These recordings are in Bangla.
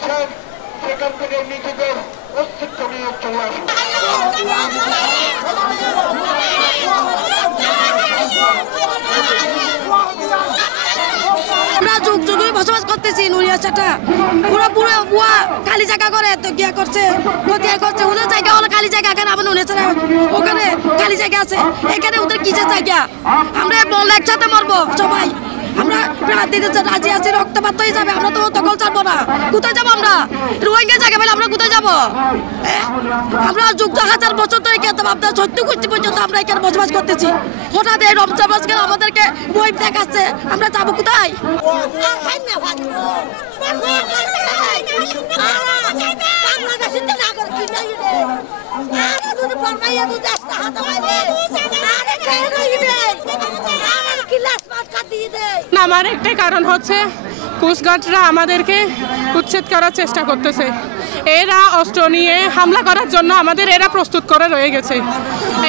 আছেন সেখান থেকে নিজেদের অস্তিত্ব নিয়ে চলে আসুন। আমরা যুগ যুগে বসবাস করতেছি নুরিয়াচাটা পুরো পুরো বুয়া খালি জায়গা করে তো কি করছে ওদের জায়গা হলো খালি জায়গা। এখানে আমাদের নুরিয়াচাটা ওখানে খালি জায়গা আছে, এখানে ওদের কিসের জায়গা? আমরা বললে একসাথে মরবো সবাই। আমরা প্রাণ দিতে রাজি আছি, রক্তপাত হয়ে যাবে, আমরা তো দখল ছাড়বো না। কোথায় যাবো আমরা? রোহিঙ্গা জায়গা পেলে আমরা কোথায় যাবো? আমরা যুগ হাজার বছর ধরে আপনার 70 গোষ্ঠী পর্যন্ত আমরা এখানে বসবাস করতেছি। হঠাৎ এই রমজান মাস আমাদেরকে বই দেখাচ্ছে, আমরা যাবো কোথায়? আমার একটাই কারণ হচ্ছে কোস্টগার্ডরা আমাদেরকে উচ্ছেদ করার চেষ্টা করতেছে। এরা অস্ত্র নিয়ে হামলা করার জন্য আমাদের এরা প্রস্তুত করে রয়ে গেছে।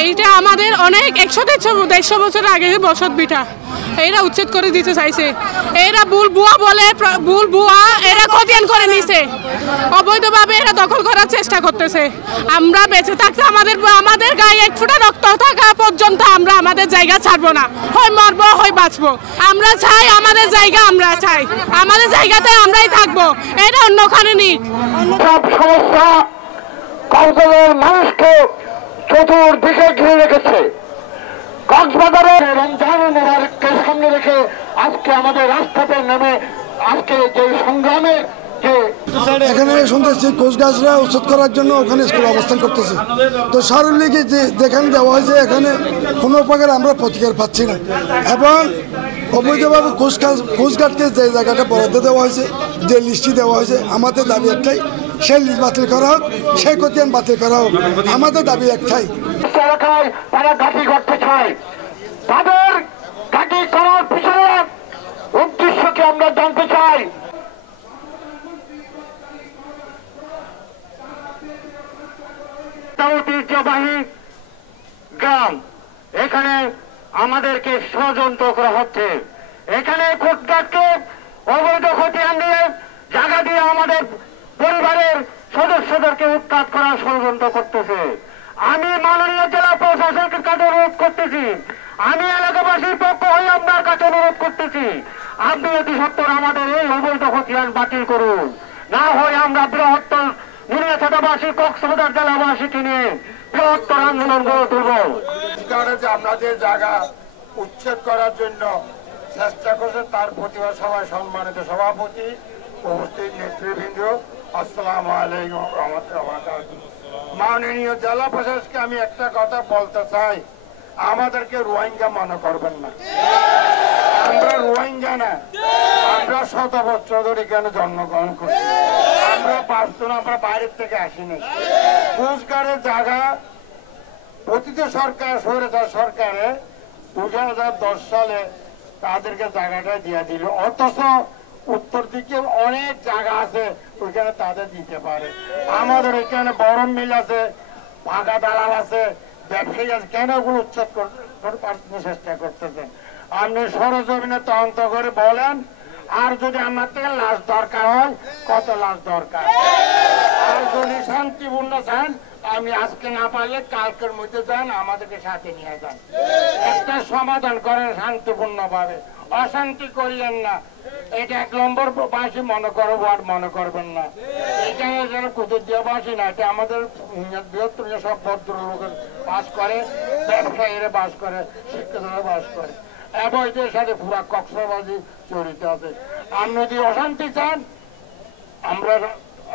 এইটা আমাদের অনেক 100-150 বছর আগে বসত বিটা এরা উচ্ছেদ করে দিতে চাইছে। এরা বুলবুয়া বলে বুলবুয়া এরা খতিয়ান করে নিছে, অবৈধভাবে এরা দখল করার চেষ্টা করতেছে। আমরা বেঁচে থাকতে আমাদের গায়ে 1 ফোঁটা রক্ত থাকা পর্যন্ত আমরা আমাদের জায়গা ছাড়বো না, হয় মরবো হয় বাঁচবো। আমরা চাই আমাদের জায়গা, আমরা চাই আমাদের জায়গাতে আমরাই থাকবো, এটা অন্যখানে নিক। সব সমস্যা কক্সবাজারের মানুষকে চতুর্দিকে ঘিরে রেখেছে। কক্সবাজারে রমজান মোবারককে সামনে রেখে আজকে আমাদের রাস্তাতে নেমে আজকে যে সংগ্রামে এখানে শুনতেছি কোস্টগার্ডরা উচ্ছেদ করার জন্য ওখানে স্কুল অবস্থান করতেছে। তো সারুল্লিকে যেখানে দেওয়া হয়েছে এখানে কোনো প্রকার আমরা প্রতিকার পাচ্ছি না, এবং অবৈধভাবে কোস্টগার্ডকে যে জায়গাটা বরাদ্দ দেওয়া হয়েছে, যে লিস্টটি দেওয়া হয়েছে, আমাদের দাবি একটাই, সেই লিস্ট বাতিল করা হোক, সেই খতিয়ান বাতিল করা হোক। আমাদের দাবি একটাই, তারা ঘাঁটি করতে চায়। তাদের ঘাঁটি করার পিছনে উদ্দেশ্যকে আমরা জানতে চাই। ঐতিহ্যবাহী গ্রাম, এখানে আমাদেরকে ষড়যন্ত্র করা হচ্ছে। এখানে কোস্টগার্ডকে অবৈধ খতিয়ান দিয়ে জায়গা দিয়ে আমাদের পরিবারের সদস্যদেরকে উৎখাত করার ষড়যন্ত্র করতেছে। আমি মাননীয় জেলা প্রশাসকের কাছে অনুরোধ করতেছি, আমি এলাকাবাসীর পক্ষ হয়ে আপনার কাছে অনুরোধ করতেছি, আপনি অতি সত্বর আমাদের এই অবৈধ খতিয়ান বাতিল করুন, না হয় আমরা বৃহত্তর নুরিয়াছাটাবাসী কক্সবাজার জেলাবাসীকে নিয়ে বৃহত্তর আন্দোলন গড়ে তুলব। আমরা যে জায়গা উচ্ছেদ করার জন্য চেষ্টা করছে তার প্রতিবাদ সভায় সম্মানিত সভাপতি, উপস্থিত নেতৃবৃন্দ, আসসালামু আলাইকুম রহমতুল্লাহ। মাননীয় জেলা প্রশাসককে আমি একটা কথা বলতে চাই, আমাদেরকে রোহিঙ্গা মনে করবেন না। আমরা রোহিঙ্গা না, আমরা 100 বছর ধরে এখানে জন্মগ্রহণ করি। আমরা পারতো না, আমরা বাইরের থেকে আসিনি। কোস্টগার্ডের জায়গা প্রতিটি সরকার স্বৈরাচার সরকারে 2010 সালে তাদেরকে জায়গাটা দিয়ে দিল, অথচ উত্তর দিকে অনেক জায়গা আছে ওইখানে তাদের দিতে পারে। আমাদের এখানে বড় মিল আছে, ফাঁকা দালাল আছে, ব্যবসায়ী আছে, কেন ওগুলো উচ্ছেদ করতে চেষ্টা করতেছে? আপনি সরজমিনে তদন্ত করে বলেন, আর যদি আমার থেকে লাশ দরকার হয়, কত লাশ দরকার? আর যদি শান্তিপূর্ণ চান, আমি আজকে না পারলে কালকের মধ্যে যান, আমাদেরকে সাথে নিয়ে যান, একটা সমাধান করেন শান্তিপূর্ণ ভাবে, অশান্তি করিয়েন না। এটা 1 নম্বর বাসী মনে করো, ওয়ার্ড মনে করবেন না। এখানে যেন কুতুবদিয়া বাসী না, এটা আমাদের বৃহত্তর সব ভদ্রলোকের বাস করে, ব্যবসায়ীরা বাস করে, শিক্ষকরা বাস করে, অবৈধের সাথে পুরা কক্সবাজি জড়িত আছে। আপনি যদি অশান্তি চান, আমরা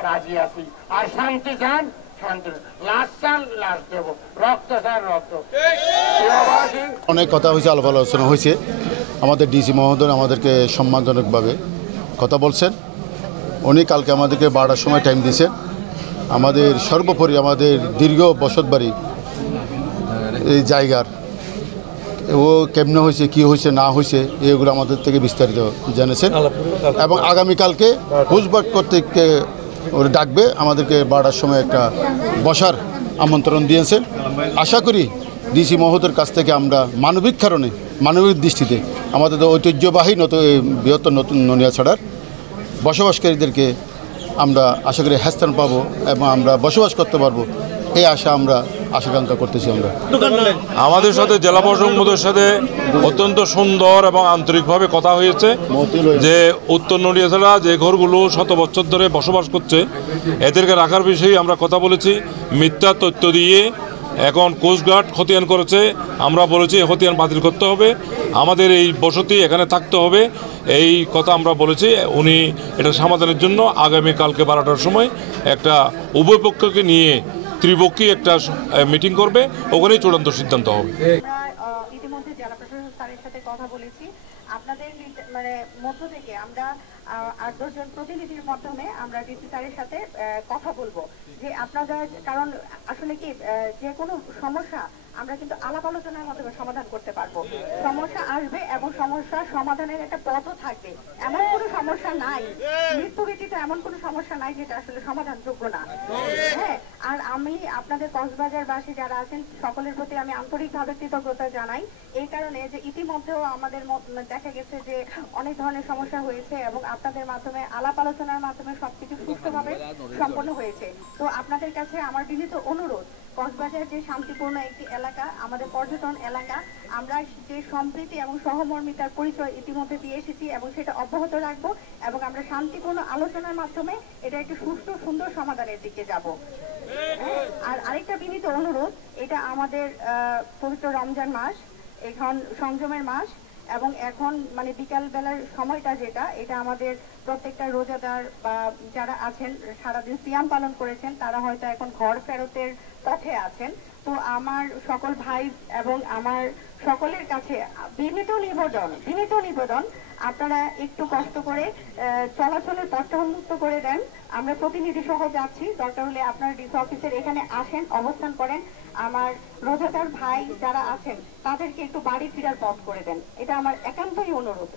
রাজি আছি, আর শান্তি চান শান্তি, লাশ চান লাশ দেবো, রক্ত চান রক্ত। অনেক কথা হয়েছে, আলাপ আলোচনা হয়েছে। আমাদের ডিসি মহোদয় আমাদেরকে সম্মানজনকভাবে কথা বলছেন। উনি কালকে আমাদেরকে 12টার সময় টাইম দিয়েছেন। আমাদের সর্বোপরি আমাদের দীর্ঘ বসতবাড়ি এই জায়গার ও কেমনে হয়েছে, কী হয়েছে না হয়েছে, এগুলো আমাদের থেকে বিস্তারিত জেনেছেন, এবং আগামীকালকে কোস্টগার্ড কর্তৃককে ওরা ডাকবে, আমাদেরকে 12টার সময় একটা বসার আমন্ত্রণ দিয়েছেন। আশা করি ডিসি মহোদয়ের কাছ থেকে আমরা মানবিক কারণে, মানবিক দৃষ্টিতে আমাদের ঐতিহ্যবাহী বৃহত্তর নতুন নুরিয়াছড়ার বসবাসকারীদেরকে আমরা আশা করি হ্যাস্তান পাবো এবং আমরা বসবাস করতে পারবো, এই আশা আমরা আশাকাঙ্ক্ষা করতেছি। আমরা আমাদের সাথে জেলা প্রশাসনের সাথে অত্যন্ত সুন্দর এবং আন্তরিকভাবে কথা হয়েছে যে উত্তর নড়িয়াছড়া যে ঘরগুলো শত বছর ধরে বসবাস করছে এদেরকে রাখার বিষয়ে আমরা কথা বলেছি। মিথ্যা তথ্য দিয়ে এখন কোস্টগার্ড খতিয়ান করেছে, আমরা বলেছি খতিয়ান বাতিল করতে হবে, আমাদের এই বসতি এখানে থাকতে হবে, এই কথা আমরা বলেছি। উনি এটা সমাধানের জন্য আগামীকালকে 12টার সময় একটা উভয় পক্ষকে নিয়ে ত্রিপক্ষীয় একটা মিটিং করবে, ওখানেই চূড়ান্ত সিদ্ধান্ত হবে। ইতিমধ্যে জেলা প্রশাসক স্যারের সাথে কথা বলেছি, আপনাদের মানে মধ্য থেকে আমরা 8-10 জন প্রতিনিধির মাধ্যমে আমরা ডিসি স্যারের সাথে কথা বলবো যে আপনারা, কারণ আসলে কি যে কোনো সমস্যা আমরা কিন্তু আলাপ আলোচনার মাধ্যমে সমাধান করতে পারবো। সমস্যা আসবে এবং সমস্যা সমাধানের একটা পথও থাকবে। এমন কোনো সমস্যা নাই, মৃত্যু ব্যতীত এমন কোনো সমস্যা নাই যেটা আসলে সমাধানযোগ্য না। হ্যাঁ, আর আমি আপনাদের কক্সবাজারবাসী যারা আছেন সকলের প্রতি আমি আন্তরিকভাবে কৃতজ্ঞতা জানাই, এই কারণে যে ইতিমধ্যেও আমাদের দেখা গেছে যে অনেক ধরনের সমস্যা হয়েছে এবং আপনাদের মাধ্যমে আলাপ আলোচনার মাধ্যমে সবকিছু সুষ্ঠুভাবে সম্পন্ন হয়েছে। তো আপনাদের কাছে আমার বিনীত অনুরোধ, কক্সবাজার যে শান্তিপূর্ণ একটি এলাকা, আমাদের পর্যটন এলাকা, আমরা যে সম্প্রীতি এবং সহমর্মিতার পরিচয় ইতিমধ্যে দিয়ে এসেছি এবং সেটা অব্যাহত রাখবো এবং আমরা শান্তিপূর্ণ আলোচনার মাধ্যমে এটা একটি সুষ্ঠু সুন্দর সমাধানের দিকে যাব। আর আরেকটা বিনীত অনুরোধ, এটা আমাদের পবিত্র রমজান মাস, এখন সংযমের মাস এবং এখন মানে বিকাল বেলার সময়টা যেটা, এটা আমাদের প্রত্যেকটা রোজাদার বা যারা আছেন সারাদিন সিয়াম পালন করেছেন তারা হয়তো এখন ঘর ফেরতের পথে আছেন। তো আমার সকল ভাই এবং আমার সকলের কাছে বিনীত নিবেদন আপনারা একটু কষ্ট করে চলাচলের পথটা উন্মুক্ত করে দেন। আমরা প্রতিনিধি সহ যাচ্ছি, দরকার হলে আপনারা ডিসি অফিসের এখানে আসেন, অবস্থান করেন। আমার রোজাদার ভাই যারা আছেন তাদেরকে একটু বাড়ি ফেরার পথ করে দেন, এটা আমার একান্তই অনুরোধ।